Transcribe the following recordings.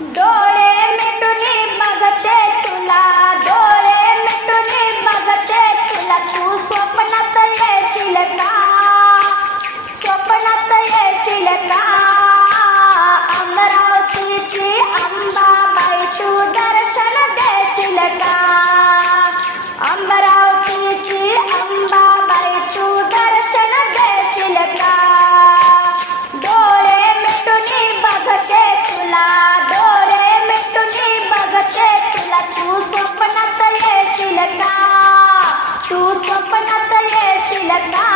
डोळे मिटून बघते तुला, डोळे मिटून बघते तुला, तू स्वप्नात येशील का, स्वप्नात येशील का. अमरावतीची अंबाबाई तू दर्शन देशील का, अमरावतीची अंबाबाई तू दर्शन देशील का. डोळे मिटून बघते तुला, डोळे मिटून बघते तुला, तू स्वप्नात येशील का, तू स्वप्नात येशील का.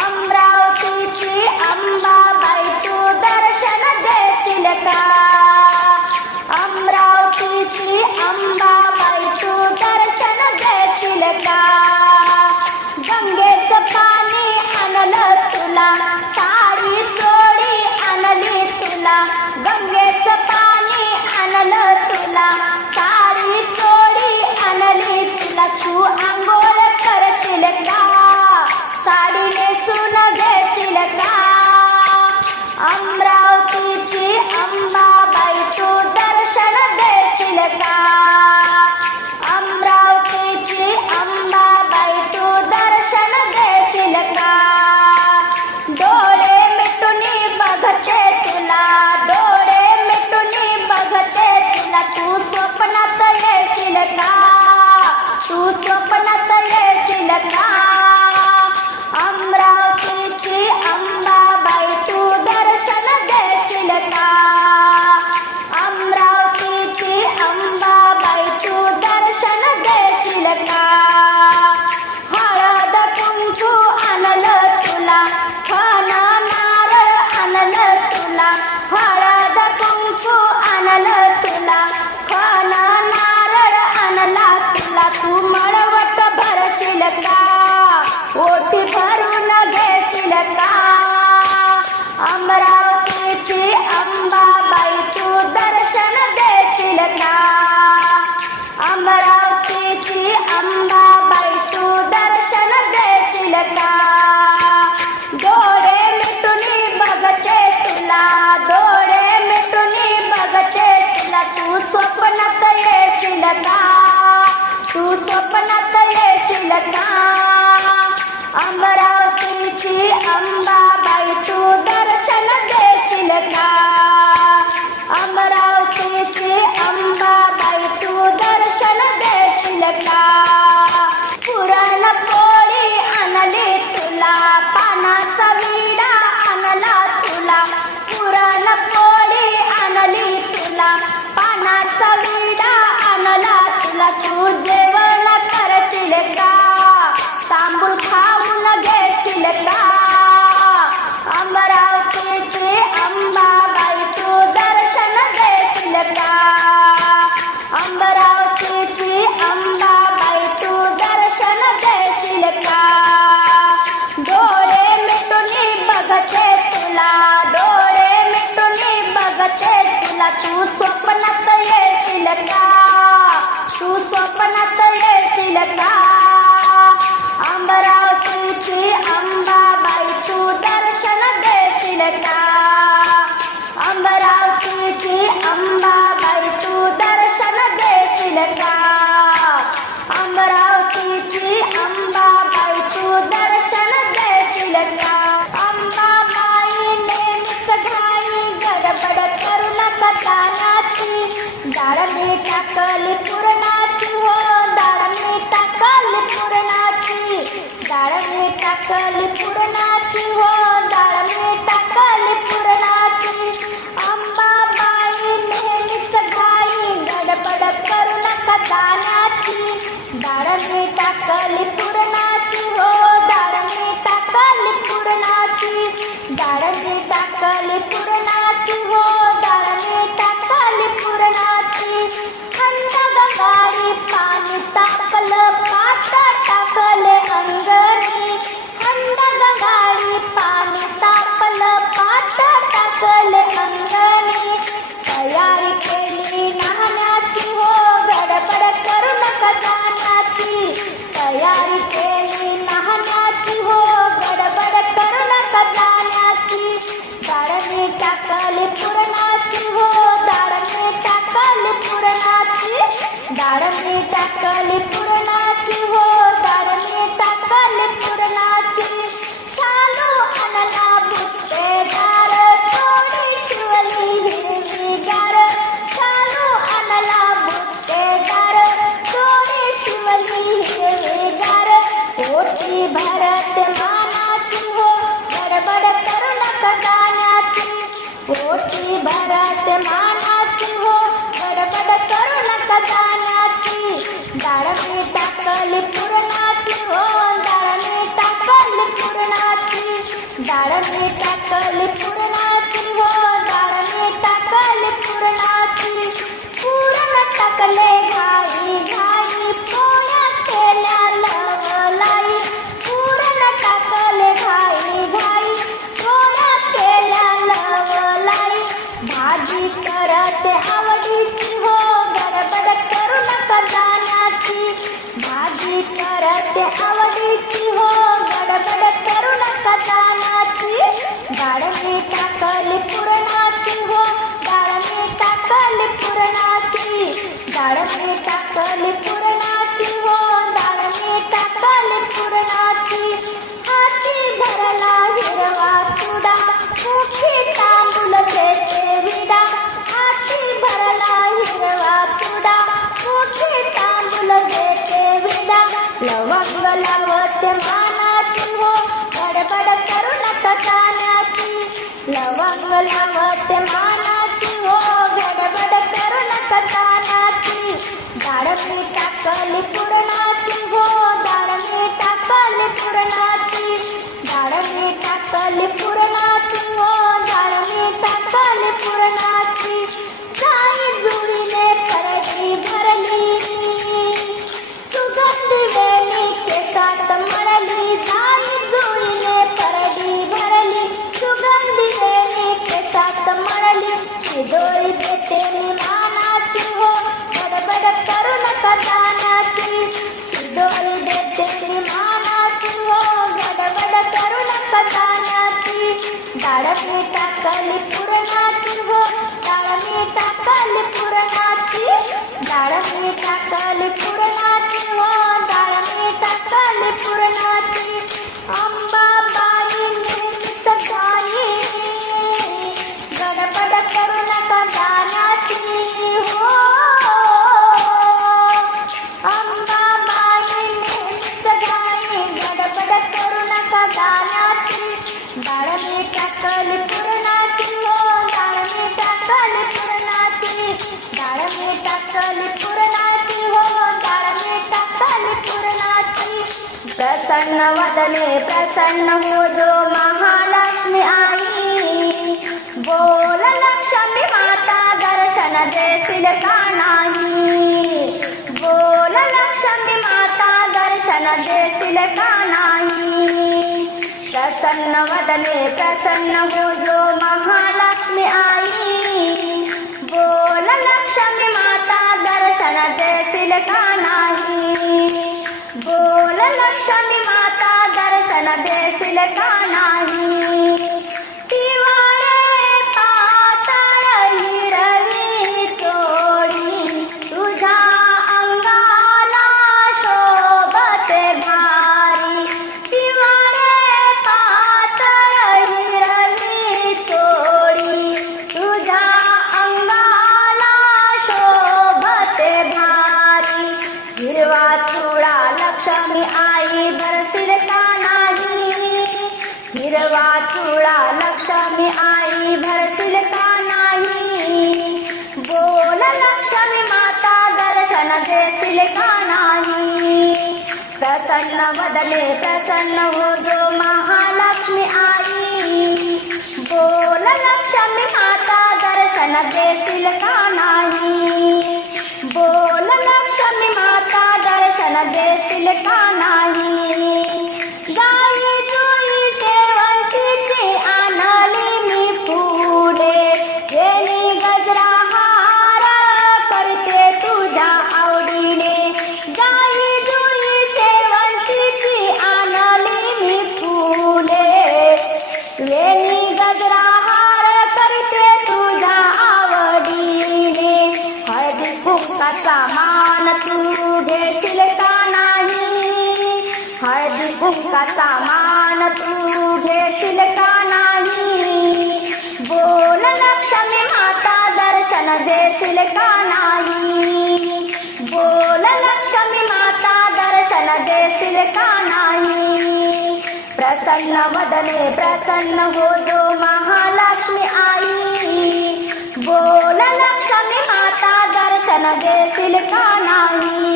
अमरावतीची अंबाबाई तू दर्शन देशील का, अमरावतीची अंबाबाई तू दर्शन देशील का. गंगेचं पाणी आणलं तुला, साडी चोळी आणली तुला, गंगेचं पाणी आणलं तुला, साडी चोळी आणली तुला, तू आंघोळ करशील का, साडी नेसून घेशील का. अमरावतीची अंबाबाई तू दर्शन देशील का, अमरावतीची अंबाबाई तू दर्शन देशील का. डोळे मिटून बघते तुला, डोळे मिटून बघते तुला, तू स्वप्नात येशील का, तू स्वप्नात येशील का. अमरावतीची अंबाबाई तू दर्शन देशील का, अमरावतीची अंबाबाई तू दर्शन देशील का. हळद कुंकू आणलं तुला, फण नारळ आणलं तुला, हळद कुंकू आणलं तुला, फण नारळ आणला तुला, तू मळवट भरशील का, ओटी भरून घेशील का. अमरावतीची अंबाबाई तू दर्शन देशील का, अमरावतीची अंबाबाई तू दर्शन देशील का. डोळे मिटून बघते तुला, डोळे मिटून बघते तुला, तू स्वप्नात येशील का, तू स्वप्नात येशील का. अमरावतीची अंबाबाई तू दर्शन देशील का, अमरावतीची अंबाबाई तू दर्शन देशील का. पुरणपोळी आणली तुला, पानाचा विडा आणला तुला, पुरणपोळी आणली तुला, पानाचा विडा आणला तुला, तू जेवण करशील का, तांबूळ खाऊन घेशील का. अमरावतीची अंबाबाई तू दर्शन देशील का, अमरावतीची अंबाबाई तू दर्शन देशील का. डोळे मिटून बघते तुला, डोळे मिटून बघते तुला, तू स्वप्नात येशील का, तू स्वप्नात येशील का. अमरावतीची अंबाबाई तू दर्शन देशील का, अमरावतीची अंबाबाई तू दर्शन देशील का. अमरावतीची अंबाबाई तू दर्शन देशील का. अंबाबाई नेहमीच घाई गडबड करू नका तानाची, डाळ मी टाकली पुरणाची हो, डाळ मी टाकली पुरणाची, डाळ मी टाकली पुरणाची हो, डाळ मी टाकली पुरणाची. अंबाबाई नेहमीच घाई करते आवडीची हो, गडबड करू नका जाण्याची. भाजी करते आवडीची हो, गडबड करू नका जाण्याची. डाळ मी टाकली पुरणाची हो, डाळ मी टाकली पुरणाची. डाळ मी टाकली पुरणाची हो, डाळ मी टाकली पुरणाची. हाती भरला हिरवा चुडा, मुठी तांदूळ देते विडा. हाती भरला हिरवा चुडा, मुठी तांदूळ देते विडा. लवंग लावते मानाची हो, गडबड करू नका जाण्याची. लवंग लावते मानाची हो, गडबड करू नका जाण्याची. डाळ मी टाकली पुरणाची हो, डाळ मी टाकली पुरणाची. डाळ मी टाकली पुरणाची हो, डाळ मी टाकली पुरणाची. जाई जुळीने परडी भरली, सुगंधी वेणी केसात मळली. जाई जुळीने परडी भरली, सुगंधी वेणी केसात मळली. शिदोरी देते मी मानाची हो, गडबड करू नका जाण्याची. शिदोरी देते मी मानाची हो, गडबड करू नका जाण्याची. डाळ मी टाकली पुरणाची हो, डाळ मी टाकली पुरणाची. डाळ मी टाकली पुरणाची हो, डाळ मी टाकली पुरणाची. अंबाबाई नेहमीच गाई, गडबड करू नका जाण्याची हो. अंबाबाई नेहमीच गाई, गडबड करू नका जाण्याची. डाळ मी टाकली पुरणाची हो, डाळ मी टाकली पुरणाची. डाळ मी टाकली पुरणाची हो, डाळ मी टाकली पुरणाची. प्रसन्न वदने प्रसन्न हो जो महालक्ष्मी आई. बोल लक्ष्मी माता दर्शन देशील का नाही. बोल लक्ष्मी माता दर्शन देशील का नाही. प्रसन्न वदने प्रसन्न हो जो महालक्ष्मी आई. बोल लक्ष्मी माता दर्शन देशील का नाही. बोल लक्ष्मी माता दर्शन देशील का नाही. दिवाळे पाताळ हिरवी चोळी, तुझ्या अंगाला शोभते भारी. दिवाळे पाताळ हिरवी चोळी, तुझ्या अंगाला शोभते भारी. हिरवा चुडा लक्ष्मी आई भरशील का नाही. हिरवा चुडा लक्ष्मी आई भरशील का नाही. बोल लक्ष्मी माता दर्शन देशील का नाही. प्रसन्न वदने प्रसन्न हो जो महालक्ष्मी आई. बोल लक्ष्मी माता दर्शन देशील का नाही. बोल लक्ष्मी माता दर्शन देशील का नाही. गाई जुई सेवंतीची आणली मी फुले, वेणी गजरा हार करते तुझ्या आवडीने. गाई जुई सेवंतीची आणली मी फुले, वेणी गजरा हार करते तुझ्या आवडीने. हळदी कुंकाचा मान तू घेशील का नाही. हळदी कुंकाचा मान तू घेशील का नाही. बोल लक्ष्मी माता दर्शन देशील का नाही. बोल लक्ष्मी माता दर्शन देशील का नाही. प्रसन्न वदने प्रसन्न हो जो महालक्ष्मी आई. बोल लक्ष्मी माता दर्शन देशील का नाही.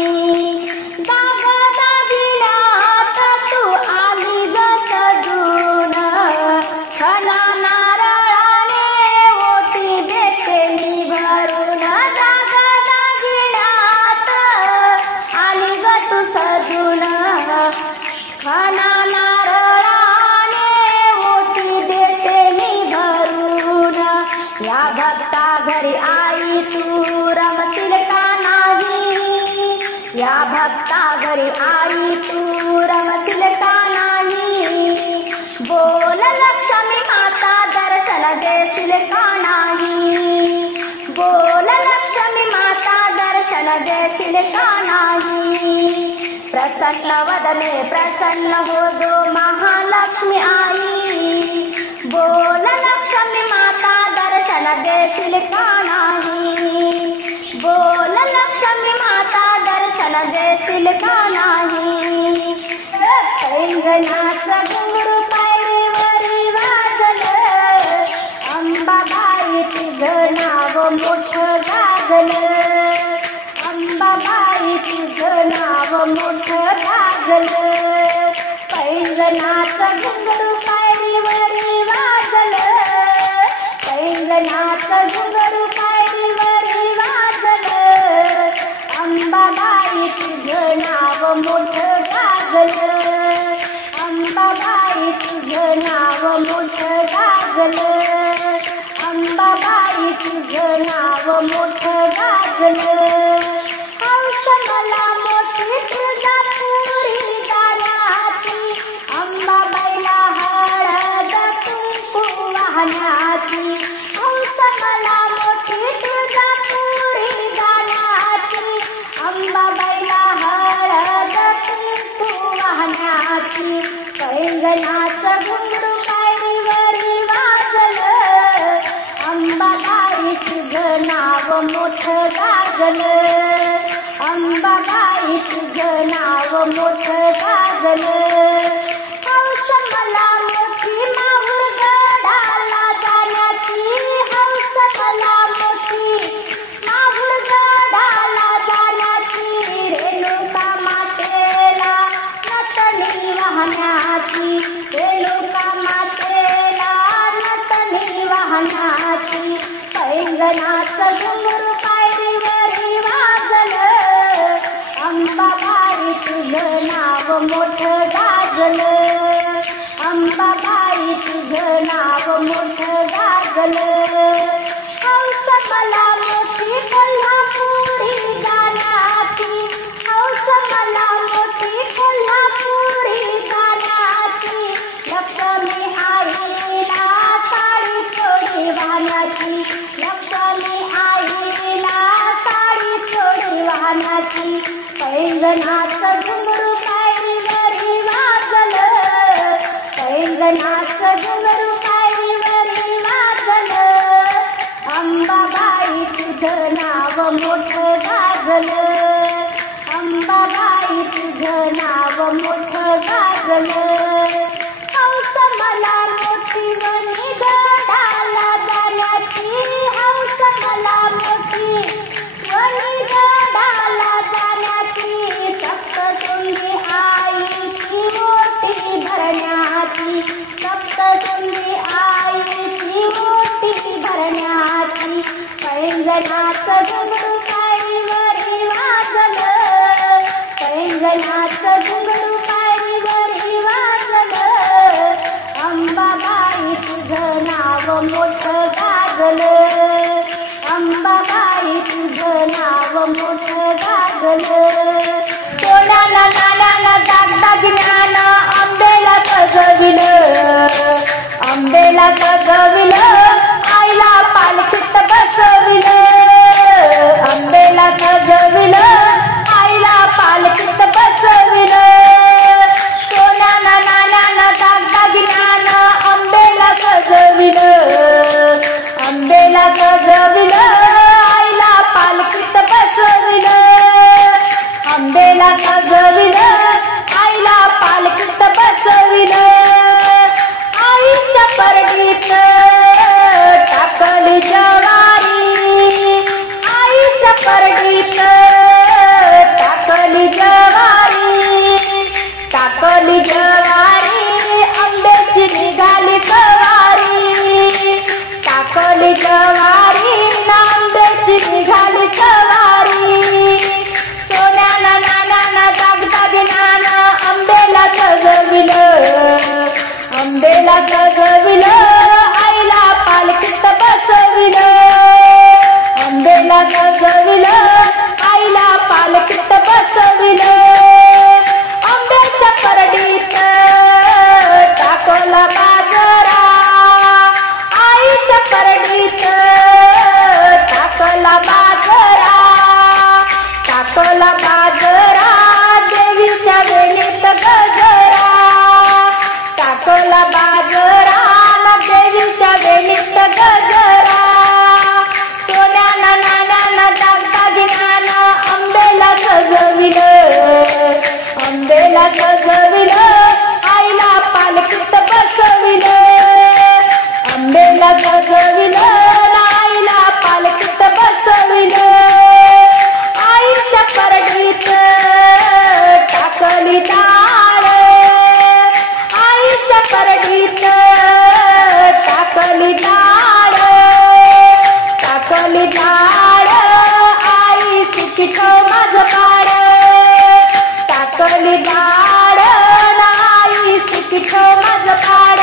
दागिन्यात तू आली ग सजून, खणा नारळाने ओटी देते मी भरून. दागिन्यात आली ग तू सजून, खणा नारळाने ओटी देते मी भरून. या भक्ता घरी घरी आई तू रमशील का नाही, या भक्ता घरी आई तू रमशील का नाही, बोल लक्ष्मी माता दर्शन देशील का नाही, बोल लक्ष्मी माता दर्शन देशील का नाही, प्रसन्न वदने प्रसन्न हो जो महालक्ष्मी आई, बोल लक्ष्मी माता दर्शन देशील का नाही, बोल लक्ष्मी माता दर्शन देशील का नाही, पैंजणाचं घुंगरू पायरीवरी वाजलं, अंबाबाई तुझं नाव मोठं गाजलं, अंबाबाई तुझं नाव मोठं गाजलं, पैंजणाचं घुंगरू पायरीवरी वाजलं, पैंजणाचं घुंगरू पायरीवरी वाजलं, अंबाबाई तुझं नाव मोठं गाजलं, अंबाबाई तुझं नाव मोठं गाजलं, अंबाबाई तुझं नाव मोठं गाजलं, हौस मला मोठी तुळजापुरी गाण्याची, अंबाबाईला हळद कुंकू वाहण्याची, हौस मला मोठी तुळजापुरी गाण्याची, अंबाबाईला हळद कुंकू वाहण्याची, पैंजणाचं घुंगरू पायरीवरी वाजलं, अंबाबाई तुझं नाव मोठं गाजलं, अंबाबाई तुझं नाव मोठं गाजलं, हौस मला मोठी माहुरगडाला जाण्याची, हौस मला मोठी माहुरगडाला जाण्याची, रेणुका मातेला नटणी वाहण्याची, रेणुका मातेला नटणी वाहण्याची, पैंजणाचं घुंगरू पायरीवरी वाजलं, अंबाबाई तुझं नाव मोठं गाजलं, अंबाबाई तुझं नाव मोठं गाजलं, हौस मला मोठी कोल्हापुरी गाण्याची, हौस मला मोठी कोल्हापुरी गाण्याची, लक्ष्मी आईला साडी चोळी वाहण्याची, लक्ष्मी आईला साडी चोळी वाहण्याची, पैंजणाचं घुंगरू पायरीवरी वाजलं, पैंजणाचं घुंगरू पायरीवरी वाजलं, अंबाबाई तुझं नाव मोठं गाजलं, अंबाबाई तुझं नाव मोठं गाजलं, हौस मला मोठी वणीगडाला जाण्याची, हौस मला मोठी वणीगडाला जाण्याची, सप्तशृंगी आईची मोठी भरण्याची, सप्तशृंगी आईची मोठी भरण्याची, पैंजणाचं घुंगरू पायरीवरी वाजलं, पैंजणाचं घुंगरू पायरीवरी वाजलं, अंबाबाई तुझं नाव मोठं गाजलं, अंबाबाई तुझं नाव मोठं गाजलं, सोन्याला नाण्याला दागदागिन्यानं आंबेला सजविलं, आंबेला सजविलं, आईला पालखीत बसविलं, आंबेला सजविलं, आईला पालखीत बसविलं, सोन्याला नाण्यानं दागदागिन्यानं आंबेला सजविलं, आंबेला सजविलं, आईला पालखीत बसविलं, आंबेला सजविलं, आईला पालखीत बसविलं, आईच्या परडीत टाकली ज्वारी, आईच्या परडीत टाकली ज्वारी, टाकली ज्वारी, आंब्याची निघाली सवारी, टाकली ज्वारी, टाकला बाजरा न देवीच्या वेणीत गजरा सोन्यानं नाण्यानं दागदागिन्यानं आंबेला सजविलं आंबेला सजविलं आईला पालखीत बसविलं आंबेला सजविलं आईला पालखीत बसविलं आईच्या परडीत टाकली डाळ आईच्या परडीत टाकली डाळ टाकली डाळ आई सुखी ठेव माझं बाळ टाकली डाळ आई सुखी ठेव माझं बाळ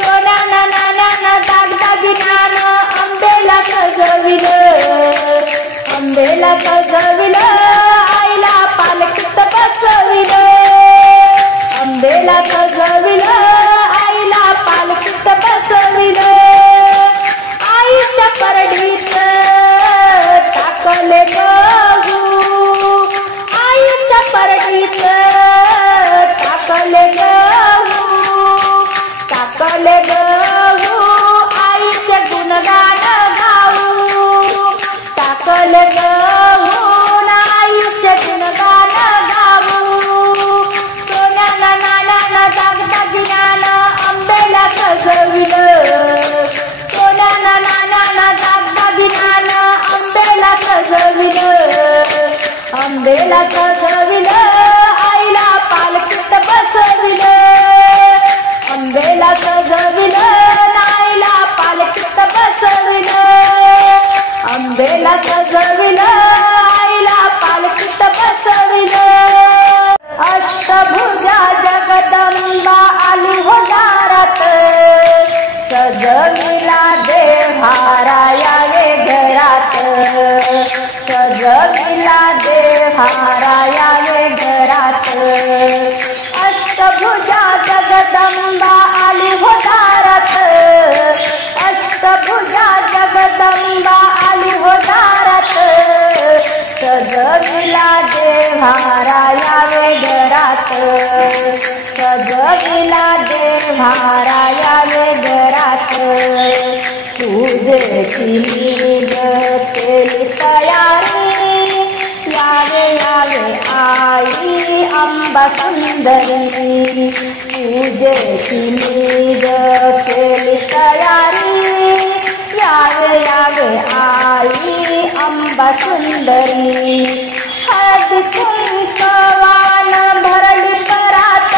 सोन्यानं नाण्यानं दागदागिन्यानं आंबेला सजविलं आंबेला सजविलं आईला पालखीत बसविलं आंबेला सजविलं आईला पालखीत बसविलं आईच्या परडीत टाकले गहू आईच्या परडीत टाकले गहू टाकले गहू आईचे गुणगान गाऊ टाकले गहू आईचे गुणगान गाऊ सोन्यानं नाण्यानं दागदागिन्यानं आंबेला सजविलं सोन्यानं नाण्यानं दागदागिन्यानं आंबेला सजविलं आंबेला सजविलं आईला पालखीत बसविलं आंबेला सजविलं आईला पालखीत बसविलं आंबेला सजविलं आईला पालखीत बसविलं अष्टभुजा जगदंबा आली हो दारात सजविला देव्हारा यावे घरात सजविला देव्हारा यावे घरात अष्टभुजा जगदंबा आली हो दारात अष्टभुजा जगदंबा आली हो दारात सजविला देव्हारा यावे घरात सजविला देव्हारा यावे घरात पूजेची मीद केली तयारी यावे यावे आई अंबा सुंदरी पूजेची मीद केली तयारी यावे यावे आई अंबा सुंदरी हळदी कुंकवान भरली परात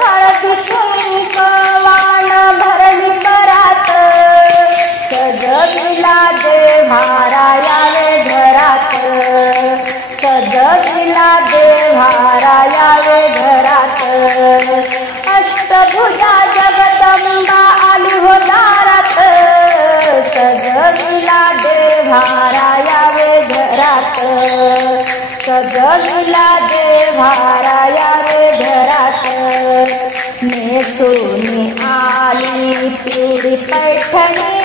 हळदी कुंकवान भरली परात सजविला देव्हारा यावे घरात सजविला देव्हारा यावे घरात अष्टभुजा जगदंबा आली हो दारात सजविला देव्हारा यावे घरात सजविला देव्हारा यावे घरात नेसून आली पिवळी पैठणी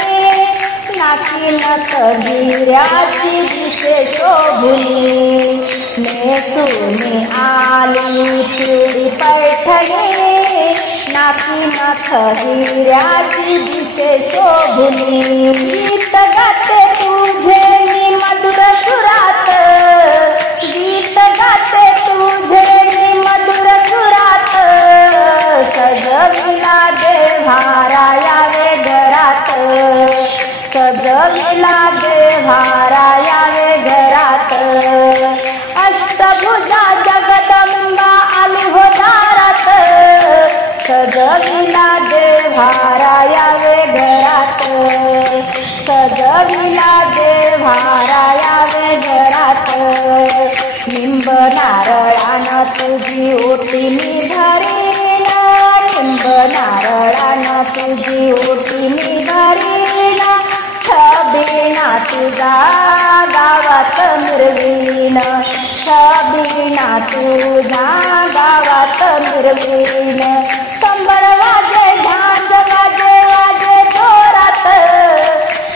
नाकी नथ हिऱ्याची दिसे शोभुनी नेसून आली पिवळी पैठणी नाकी नथ हिऱ्याची दिसे शोभुनी गीत गाते तुझे मी मधुर सुरात गीत गाते तुझे मी मधुर सुरात सजविला देव्हारा यावे घरात सजविला देव्हारा यावे घरात अष्टभुजा जगदंबा आली हो दारात सजविला देव्हारा यावे घरात सजविला देव्हारा यावे घरात निंब नारळानं तुझी ओटी मी भरीन निंब नारळानं तुझी ओटी मी भरीन छबिना तुझा गावात मिरवीन छबिना तुझा गावात मिरवीन संबळ वाजे झांज वाजे वाजे जोरात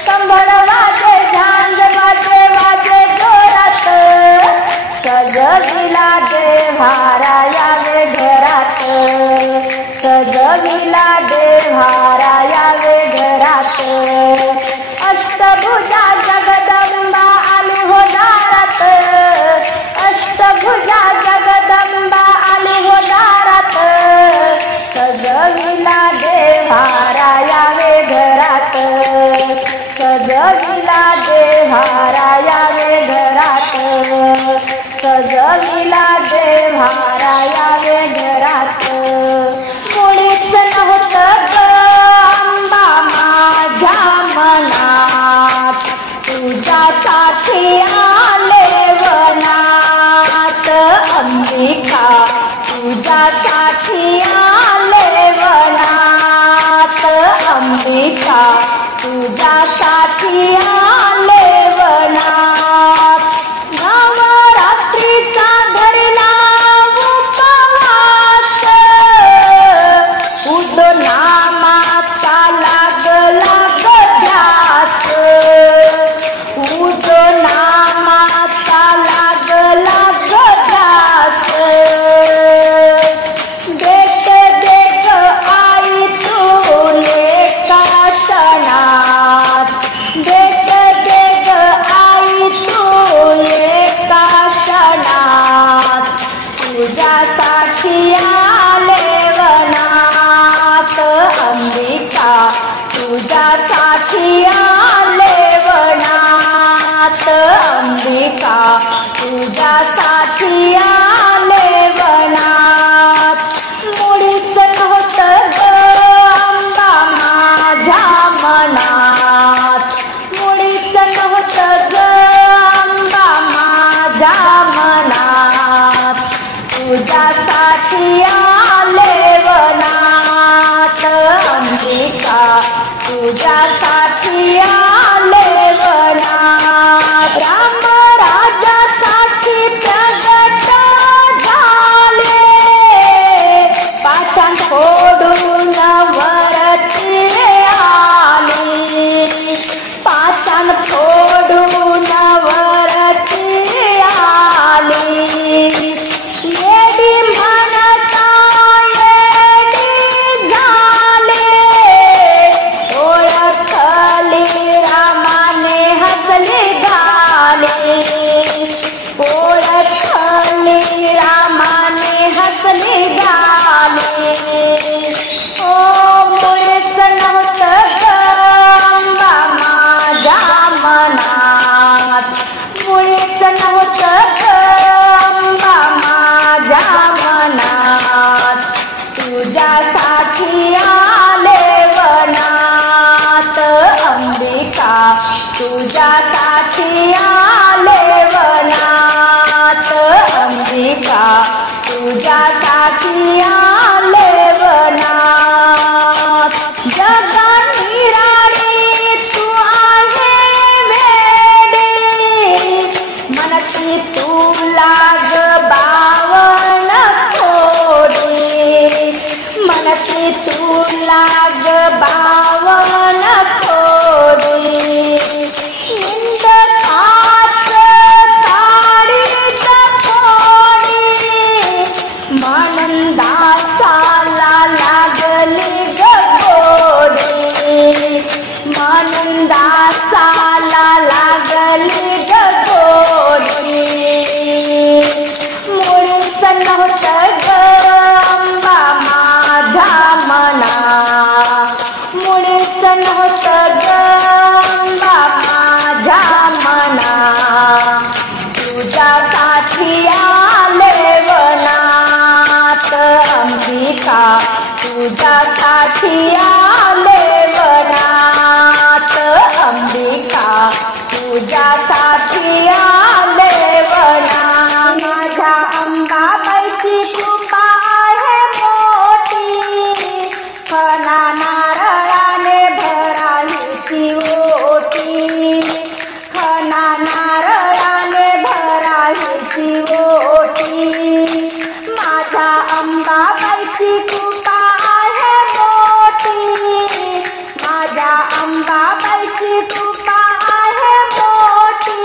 संबळ वाजे झांज वाजे वाजे जोरात सजविला देव्हारा यावे घरात अष्टभुजा जगदंबा आली हो दारात, अष्टभुजा जगदंबा आली हो दारात, सजविला देव्हारा यावे घरात, सजविला देव्हारा यावे घरात, सजविला देव्हारा यावे घरात. मुळीच नव्हतं ग अंबा माझ्या मनात, तुझ्यासाठी आले वनात अंबिका, तुझ्यासाठी आले वनात अंबिका, तुझ्यासाठी आले वनात. नवरात्रीचा धरला उपवास, उदो नामाचा लागला ध्यास, उदो नामाचा लागला ध्यास. देख देख आई तुले काशनात, देख देख आई तुले काशनात, तुझ्यासाठी आले वनात अंबिका, तुझ्यासाठी आले वनात अंबिका, तुझ्यासाठी आले वनात. मुळीच नव्हतं ग अंबा माझ्या मनात, मुळीच नव्हतं ग अंबा माझ्या मनात, तुझ्यासाठी आले वनात अंबिका, तुझ्यासाठी आले वनात. राम राजासाठी प्रगट झाले, पाषाण फोडून वरती आली, पाषाण फोडून वरती आली. येडी म्हणता येडी झाले, ओळखली रामाने हसली गाले, ओळखली रामाने हसली गाले. ओ मुळीच नव्हतं ग अंबा माझ्या मनात, मुळीच नव्हतं ग अंबा माझ्या मनात, तुझ्यासाठी आले वनात अंबिका, तुझ्यासाठी आले वनात अंबिका, तुझ्यासाठी आले वनात. जगा निराळी तू आहे वेडी, मनती तू लाग बावन थोडी, मनती तू लाग बावन थोडी. निंद खात काढीत फोडी, मनंदासाला लागली ग गोडी, मनंदासाला लागली ग गोडी. मुळीच नव्हतं ग अंबा माझ्या मनात, मुळीच नव्हतं ग अंबा माझ्या मनात, तुझ्यासाठी आले वनात अंबिका, तुझ्यासाठी आले वनात अंबिका, तुझ्यासाठी आले वनात. माझ्या अंबाबाईची कृपा आहे मोठी, फणा नारळाने भरालीची ओटी, फणा नारळाने भरालीची ओटी. माझ्या अंबाबाईची कृपा आहे मोठी, माझ्या अंबाबाईची कृपा आहे मोठी.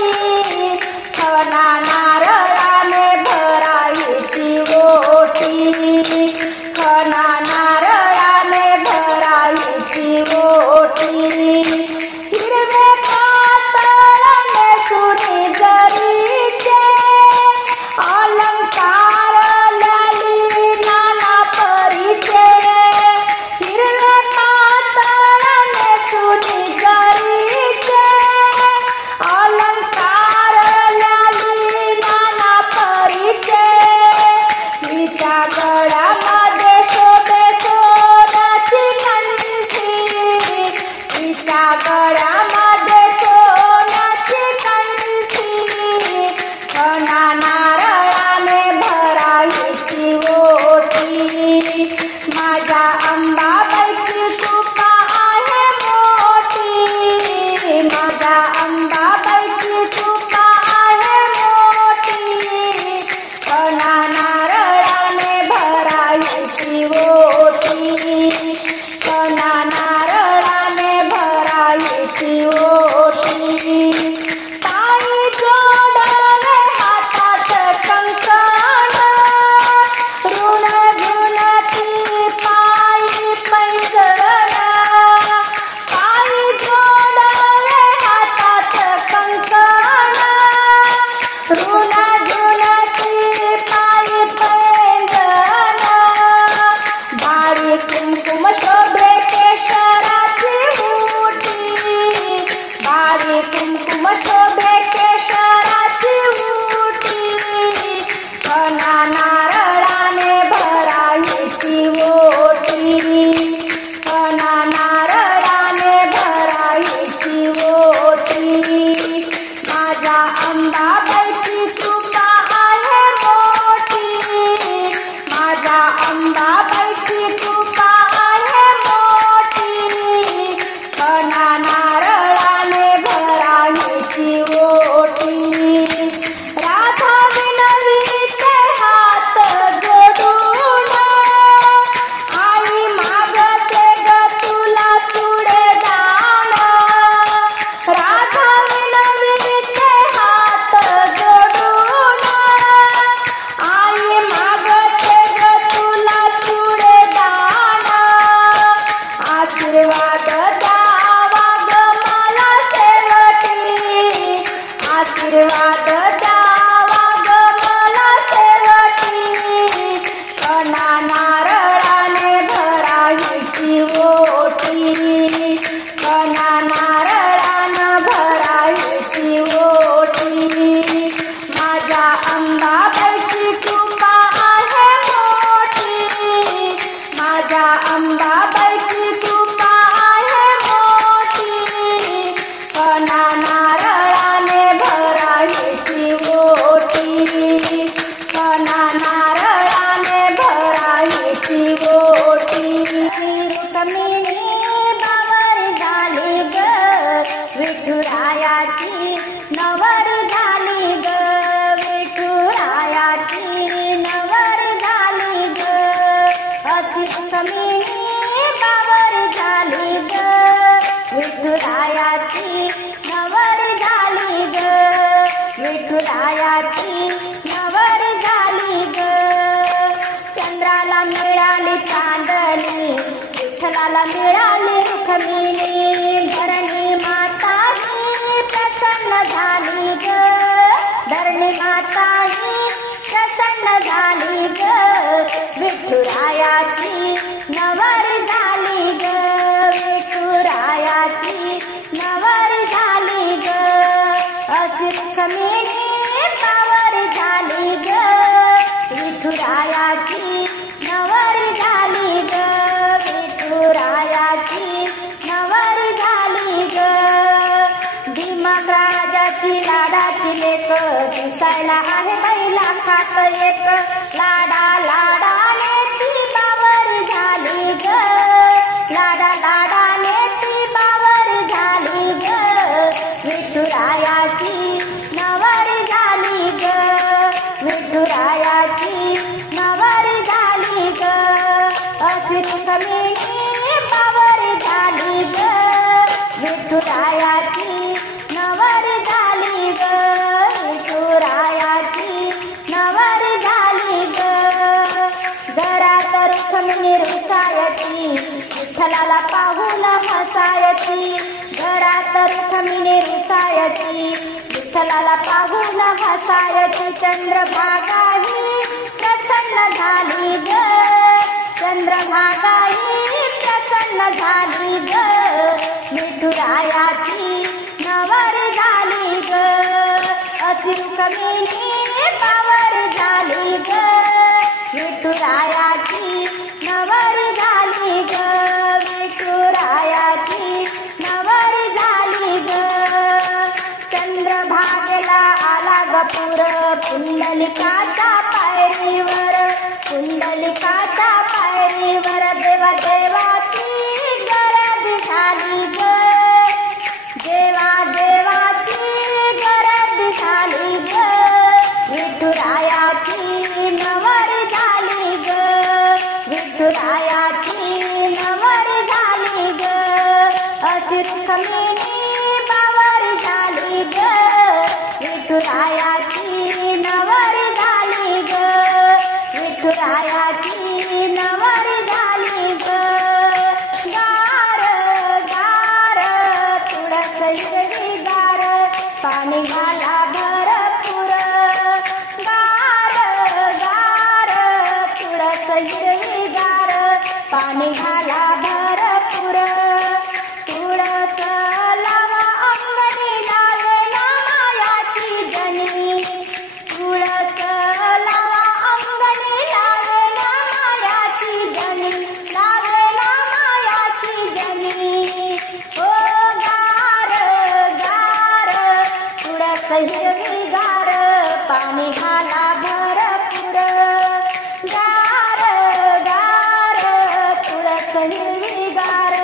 विठुरायाची नवर झाली ग, विठुरायाची नवर झाली ग, अशी कमिणी बावर झाली ग, विठुरायाची नवर झाली ग, विठुरायाची नवर झाली ग. चंद्राला मिळाली चांदणी, विठ्ठलाला मिळाली रुक्मिणी, धरणी माता ही प्रसन्न झाली ग, धरणी माता ही प्रसन्न झाली ग, विठुरायाची नवर झाली ग, विठुरायाची नवर झाली ग, अशी रुक्मिणी बावर झाली ग, विठुरायाची नवर झाली ग, विठुरायाची नवर झाली ग. भीमक राजाची लाडाची लेक, दिसायला आहे बाई लाखात एक, लाडा लाडाने ती बावर झाली ग, लाडा लाडाने ती बावर झाली ग, विठुरायाची नवर झाली ग, विठुरायाची नवर झाली ग, अशी रुक्मिणी बावर झाली ग, विठुरायाची नवर झाली ग, विठुरायाची नवर झाली ग. घरात रुक्मिणी रुसायची, विठ्ठलाला पाहून हसायची, घरात रुक्मिणी रुसायची, विठ्ठलाला पाहून हसायची, चंद्रभागा ही प्रसन्न झाली ग, चंद्रभागा ही प्रसन्न झाली ग, विठुरायाची नवर झाली ग, अशी रुक्मिणी बावर झाली ग, विठुरायाची नवर झाली ग, विठुरायाची नवर झाली ग. चंद्रभागेला आला गपूर, पुंडलिकाच्या पायरीवर, पुंडलिकाच्या पायरीवर, देवा देवाची गरज झाली ग, देवा देवाची गरज झाली ग, विठुरायाची नवर झाली ग, विठुरायाची नवर झाली ग, अशी रुक्मिणी बावर झाली ग, विठुरायाची नवर झाली ग, विठुरायाची नवर झाली ग. गार गार तुळस हिरवी गार, पाणी घाला भरपूर, गार गार तुळस हिरवी गार, पाणी घाला भरपूर, तुळस लावा अंगणी लावे ना मायाची जनी, तुळस लावा अंगणी लावे ना मायाची जनी, लावे ना मायाची जनी, ओ गार गार तुळस हिरवी गार, पाणी घाला भरपूर, गार गार तुळस हिरवी गार,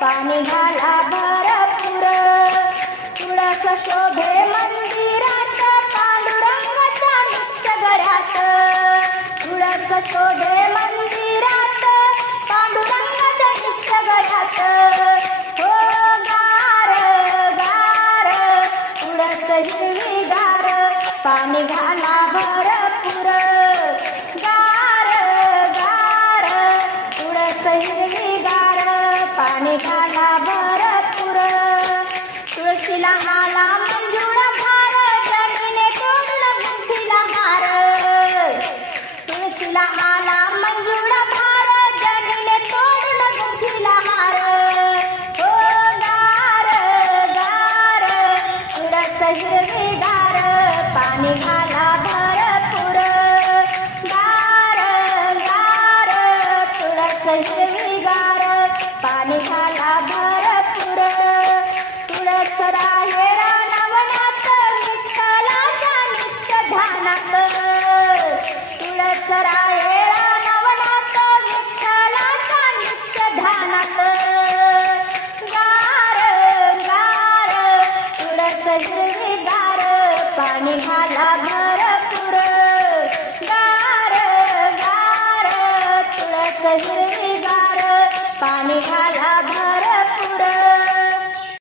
पाणी घाला भरपूर, तुळस शोभे मंदिरात, पांडुरंगाच्या नित्य गळ्यात, तुळस शोभे मंदिरात, पांडुरंगाच्या नित्य गळ्यात, हो गार गार तुळस हिरवी गार, पाणी घाला भरपूर, गार गार तुळस हिरवी गार, पाणी घाला भरपूर. तुळशीला आला मंजूळ भार, जनीने तोडून गुंफीला हार, तुळशीला आला मंजूळ भार, जनीने तोडून गुंफीला हार, हो गार गार तुळस हिरवी गार, पाणी घाला भरपूर, गार गार तुळस हिरवी गार, पाणी घाला भरपूर. तुळस राहेरा नवनाथ, विठ्ठलाच्या नित्य ध्यानात, तुळस राहे